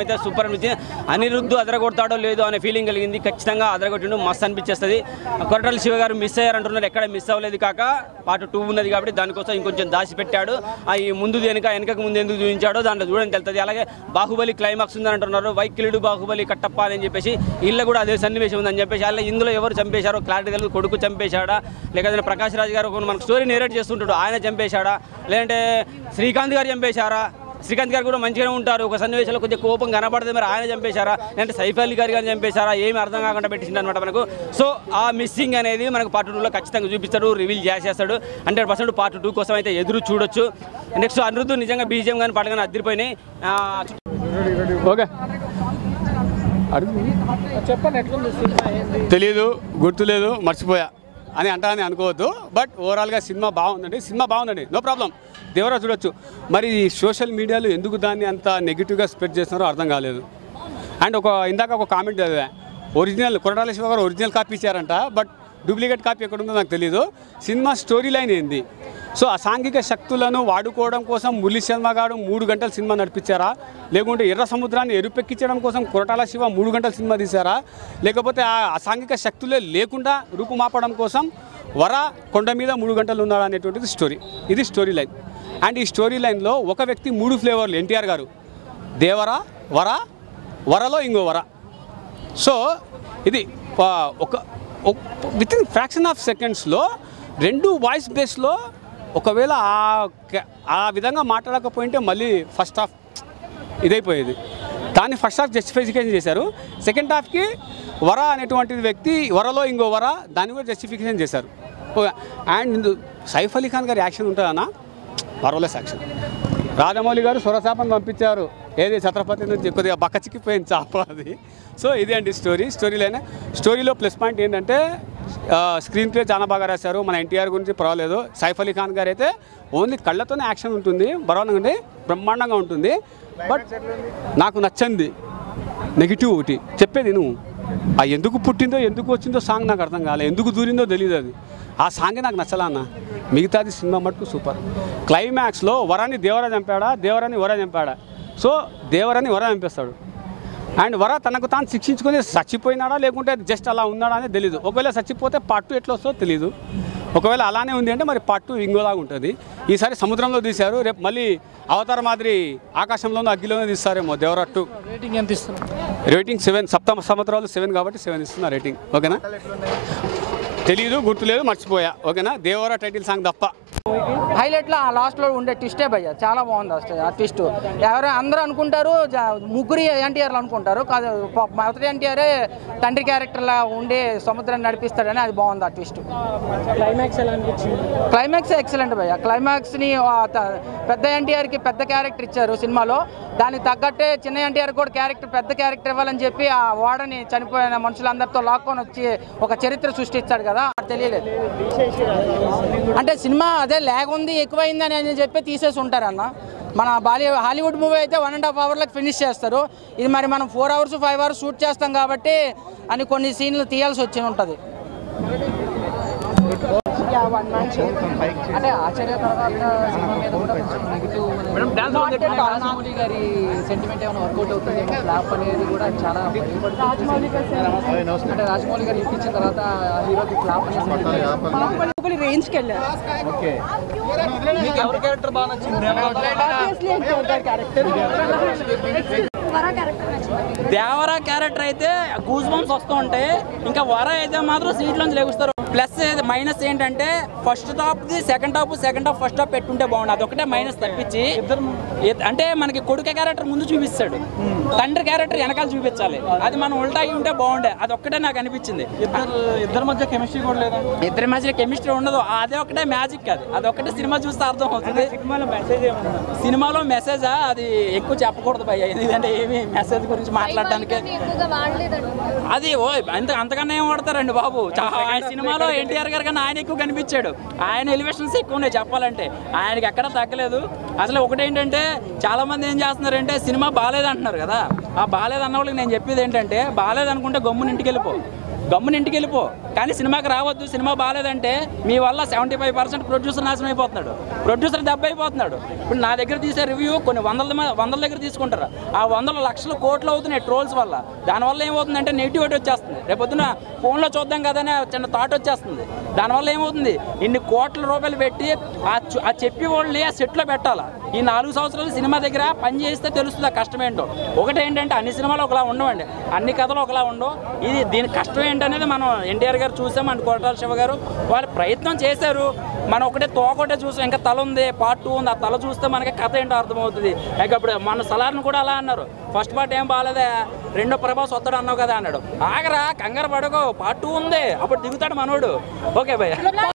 అయితే సూపర్ అనిపించింది. అనిరుద్ధు అదరగొడతాడో లేదో అనే ఫీలింగ్ కలిగింది. ఖచ్చితంగా అదరగొట్టిండు, మస్తు అనిపించేస్తుంది. కొరటాల శివ గారు మిస్ అయ్యారంటున్నారు, ఎక్కడ మిస్ అవ్వలేదు. కాక పార్ట్ 2 ఉన్నది కాబట్టి దానికోసం ఇంకొంచెం దాచి పెట్టాడు. ఈ ముందు వెనకకు ముందు ఎందుకు చూపించాడో దాంట్లో చూడని తెలుస్తుంది. అలాగే బాహుబలి క్లైమాక్స్ ఉందని అంటున్నారు. వైకిలుడు బాహుబలి కట్టప్ప అని చెప్పేసి ఇల్లు కూడా అదే సన్నివేశం ఉందని చెప్పేసి, అలా ఇందులో ఎవరు చంపేశారో క్లారిటీ తెలియదు. కొడుకు చంపేశాడా, లేకపోతే ప్రకాష్ రాజ్ గారు మనకు స్టోరీ నేరేట్ చేస్తుంటాడు, ఆయన చంపేశాడా, లేదంటే శ్రీకాంత్ గారు చంపేశారా? శ్రీకాంత్ గారు కూడా మంచిగానే ఉంటారు, ఒక సన్నివేశంలో కొంచెం కోపం కనపడుతుంది, మరి ఆయన చంపేశారా, లేదంటే సైఫ్ అలీ గారు కానీ చంపేశారా, ఏమి అర్థం కాకుండా పెట్టింది అనమాట మనకు. సో ఆ మిస్సింగ్ అనేది మనకు పార్ట్ 2లో ఖచ్చితంగా చూపిస్తాడు, రివీల్ చేసేస్తాడు. 100% పార్ట్ 2 కోసం అయితే ఎదురు చూడొచ్చు. నెక్స్ట్ అనిరుద్ధు నిజంగా బీజిఎం కానీ పాట కానీ అదిరిపోయినాయి. ఓకే తెలీదు, గుర్తులేదు, మర్చిపోయా అని అంటారని అనుకోవద్దు. బట్ ఓవరాల్గా సినిమా బాగుందండి, నో ప్రాబ్లం, దేవరా చూడొచ్చు. మరి సోషల్ మీడియాలో ఎందుకు దాన్ని అంత నెగిటివ్గా స్ప్రెడ్ చేస్తున్నారో అర్థం కాలేదు. అండ్ ఇందాక ఒక కామెంట్ చదివా, ఒరిజినల్ కొరటాల శివ గారు ఒరిజినల్ కాపీ ఇచ్చారంట, బట్ డూప్లికేట్ కాపీ ఎక్కడ ఉందో నాకు తెలీదు. సినిమా స్టోరీ లైన్ ఏంది? సో అసాంఘిక శక్తులను వాడుకోవడం కోసం మురళీ శర్మ గారు 3 గంటల సినిమా నడిపించారా, లేకుంటే ఎర్ర సముద్రాన్ని ఎరుపెక్కించడం కోసం కొరటాల శివ 3 గంటల సినిమా తీశారా, లేకపోతే ఆ అసాంఘిక శక్తులే లేకుండా రూపుమాపడం కోసం వర కొండ మీద 3 గంటలు ఉన్నాడు అనేటువంటిది స్టోరీ. ఇది స్టోరీ లైన్. అండ్ ఈ స్టోరీ లైన్లో ఒక వ్యక్తి 3 ఫ్లేవర్లు, ఎన్టీఆర్ గారు దేవరా, వరలో ఇంకో వర. సో ఇది ఒక విత్ ఇన్ ఫ్రాక్షన్ ఆఫ్ సెకండ్స్లో 2 వాయిస్ బేస్లో ఒకవేళ ఆ విధంగా మాట్లాడకపోయింటే మళ్ళీ ఫస్ట్ హాఫ్ ఇదైపోయేది. దాన్ని ఫస్ట్ హాఫ్ జస్టిఫికేషన్ చేశారు. సెకండ్ హాఫ్కి వర అనేటువంటి వ్యక్తి వరలో ఇంకో వర, దాన్ని కూడా జస్టిఫికేషన్ చేశారు. అండ్ సైఫ్ అలీ ఖాన్ గారి యాక్షన్ ఉంటుందన్నా, పర్వాలేదు యాక్షన్. రాజమౌళి గారు సొరచాపను పంపించారు, ఏది ఛత్రపతి నుంచి కొద్దిగా బక్క చిక్కిపోయింది చాప అది. సో ఇది అండి స్టోరీలోనే. స్టోరీలో ప్లస్ పాయింట్ ఏంటంటే స్క్రీన్ ప్లే చాలా బాగా రాశారు. మన ఎన్టీఆర్ గురించి పర్వాలేదు. సైఫ్ అలీ ఖాన్ గారు అయితే ఓన్లీ కళ్ళతోనే యాక్షన్ ఉంటుంది, బలవంతంగా బ్రహ్మాండంగా ఉంటుంది. బట్ నాకు నచ్చింది నెగిటివ్ ఒకటి చెప్పేది, నువ్వు ఆ ఎందుకు పుట్టిందో ఎందుకు వచ్చిందో సాంగ్ నాకు అర్థం కాలే, ఎందుకు దూరిందో తెలియదు. అది ఆ సాంగే నాకు నచ్చలా అన్న. మిగతాది సినిమా మటుకు సూపర్. క్లైమాక్స్లో వరాన్ని దేవరా చంపాడా, దేవరాన్ని వర చంపాడా? సో దేవరాన్ని వర చంపేస్తాడు. అండ్ వర తనకు తాను శిక్షించుకొని చచ్చిపోయినాడా లేకుంటే జస్ట్ అలా ఉన్నాడా అనేది తెలీదు. ఒకవేళ చచ్చిపోతే పార్ట్ 2 ఎట్లా వస్తుందో తెలీదు. ఒకవేళ అలానే ఉంది అంటే మరి పార్ట్ 2 ఇంకోలాగా ఉంటుంది. ఈసారి సముద్రంలో తీశారు, రేపు మళ్ళీ అవతార మాదిరి ఆకాశంలోనూ అగ్గిలోనే తీస్తారేమో దేవరా 2. రేటింగ్ ఎంత ఇస్తున్నారు? రేటింగ్ 7. సప్తమ సంవత్సరాలు 7 కాబట్టి 7 ఇస్తున్నా రేటింగ్. ఓకేనా? తెలీదు, గుర్తులేదు, మర్చిపోయా. ఓకేనా? దేవరా టైటిల్ సాంగ్ తప్ప. హైలైట్లో ఆ లాస్ట్లో ఉండే ట్విస్టే భయ్య, చాలా బాగుంది ఆ ట్విస్ట్. ఎవరు అందరూ అనుకుంటారు ముగ్గురు ఎన్టీఆర్లు అనుకుంటారు, కాదు మొదటి ఎన్టీఆరే తండ్రి క్యారెక్టర్లా ఉండి సముద్రాన్ని నడిపిస్తాడని, అది బాగుంది ఆ ట్విస్ట్. క్లైమాక్స్ ఎలా అనిపించింది? క్లైమాక్స్ ఎక్సలెంట్ భయ్య. క్లైమాక్స్ని పెద్ద ఎన్టీఆర్కి పెద్ద క్యారెక్టర్ ఇచ్చారు సినిమాలో, దానికి తగ్గట్టే చిన్న ఎన్టీఆర్ కూడా పెద్ద క్యారెక్టర్ ఇవ్వాలని చెప్పి ఆ వాడని చనిపోయిన మనుషులందరితో లాక్కొని వచ్చి ఒక చరిత్ర సృష్టిస్తాడు కదా, అది తెలియలేదు. అంటే సినిమా అదే ల్యాగ్ ఉంది, ఎక్కువైంది అని చెప్పి తీసేసి ఉంటారన్న. మన హాలీవుడ్ మూవీ అయితే 1.5 అవర్లకు ఫినిష్ చేస్తారు. ఇది మరి మనం 4 అవర్స్ 5 అవర్స్ షూట్ చేస్తాం కాబట్టి అని కొన్ని సీన్లు తీయాల్సి వచ్చి ఉంటుంది. అంటే ఆచార్య తర్వాత సినిమా మీద కూడా నెగిటివ్ రాజమౌళి గారి సెంటిమెంట్ ఏమైనా వర్కౌట్ అవుతుంది, ఫ్లాప్ అనేది కూడా చాలా అంటే రాజమౌళి గారు ఇప్పించిన తర్వాత హీరోకి ఫ్లాప్ అనేది రేంజ్కి వెళ్ళారు. ఎవరి క్యారెక్టర్ బాగా నచ్చింది? దేవరా క్యారెక్టర్ అయితే గూస్ బంప్స్ వస్తూ ఉంటాయి, ఇంకా వర అయితే మాత్రం సీట్లోంచి లెగుస్తారు. ప్లస్ మైనస్ ఏంటంటే ఫస్ట్ హాఫ్ది సెకండ్ హాఫ్ ఫస్ట్ హాఫ్ పెట్టుంటే బాగుండు, అదొకటే మైనస్ తప్పించి. అంటే మనకి కొడుకు క్యారెక్టర్ ముందు చూపిస్తాడు, తండ్రి క్యారెక్టర్ వెనకాల చూపించాలి, అది మనం ఉల్టా అయి ఉంటే బాగుండే, అదొక్కటే నాకు అనిపించింది. ఇద్దరి మధ్య కెమిస్ట్రీ కూడా లేదా? ఇద్దరి మధ్య కెమిస్ట్రీ ఉండదు, అదే ఒకటే మ్యాజిక్. అదొక్కటే సినిమా చూస్తే అర్థం అవుతుంది. సినిమాలో మెసేజా అది ఎక్కువ చెప్పకూడదు భయ్య, ఎందుకంటే ఏమి మెసేజ్ గురించి మాట్లాడడానికి అది అంతకన్నా ఏం వాడతారండి బాబు. సినిమాలో ఎన్టీఆర్ గారు కన్నా ఆయన ఎక్కువ కనిపించాడు, ఆయన ఎలివేషన్స్ ఎక్కువ ఉన్నాయి చెప్పాలంటే, ఆయనకి ఎక్కడ తగ్గలేదు. అసలు ఒకటేంటంటే చాలా మంది ఏం చేస్తున్నారంటే సినిమా బాగాలేదు అంటున్నారు కదా, ఆ బాగాలేదు అన్న వాళ్ళకి నేను చెప్పేది ఏంటంటే బాగాలేదు అనుకుంటే గమ్మున ఇంటికి వెళ్ళిపో, గమ్మున ఇంటికి వెళ్ళిపో, కానీ సినిమాకి రావద్దు, సినిమా బాగాలేదంటే మీ వల్ల 75% ప్రొడ్యూసర్ నాశనం అయిపోతున్నాడు, ప్రొడ్యూసర్ దెబ్బ అయిపోతున్నాడు. ఇప్పుడు నా దగ్గర తీసే రివ్యూ కొన్ని వందల దగ్గర తీసుకుంటారు, ఆ 100 లక్షల కోట్లు అవుతున్నాయి ట్రోల్స్ వల్ల. దానివల్ల ఏమవుతుందంటే నెగిటివిటీ వచ్చేస్తుంది. రేపొద్దున ఫోన్లో చూద్దాం కదనే చిన్న థాట్ వచ్చేస్తుంది. దానివల్ల ఏమవుతుంది, ఇన్ని కోట్ల రూపాయలు పెట్టి ఆ చెప్పి వాళ్ళని ఆ సెట్లో పెట్టాలా. ఈ 4 సంవత్సరాలు సినిమా దగ్గర పని చేస్తే తెలుస్తుంది ఆ కష్టం ఏంటో. ఒకటేంటంటే అన్ని సినిమాలు ఒకలా ఉండవండి, అన్ని కథలు ఒకలా ఉండవు. దీని కష్టం ఏంటనేది మనం ఎన్టీఆర్ గారు చూసాం, అండ్ కొరటాల శివ గారు వాళ్ళు ప్రయత్నం చేశారు. మనం ఒకటే తోకొకటే చూసాం, ఇంకా తల ఉంది, పార్ట్ 2 ఉంది. ఆ తల చూస్తే మనకి కథ ఏంటో అర్థమవుతుంది. ఇక ఇప్పుడు మన సలార్ని కూడా అలా అన్నారు, ఫస్ట్ పార్ట్ ఏం బాగాలేదా, రెండో ప్రభాస్ వస్తాడు అన్నావు కదా అన్నాడు. ఆగరా, కంగారు పడకో, పార్ట్ 2 ఉంది, అప్పుడు దిగుతాడు మనోడు. ఓకే భయ్య.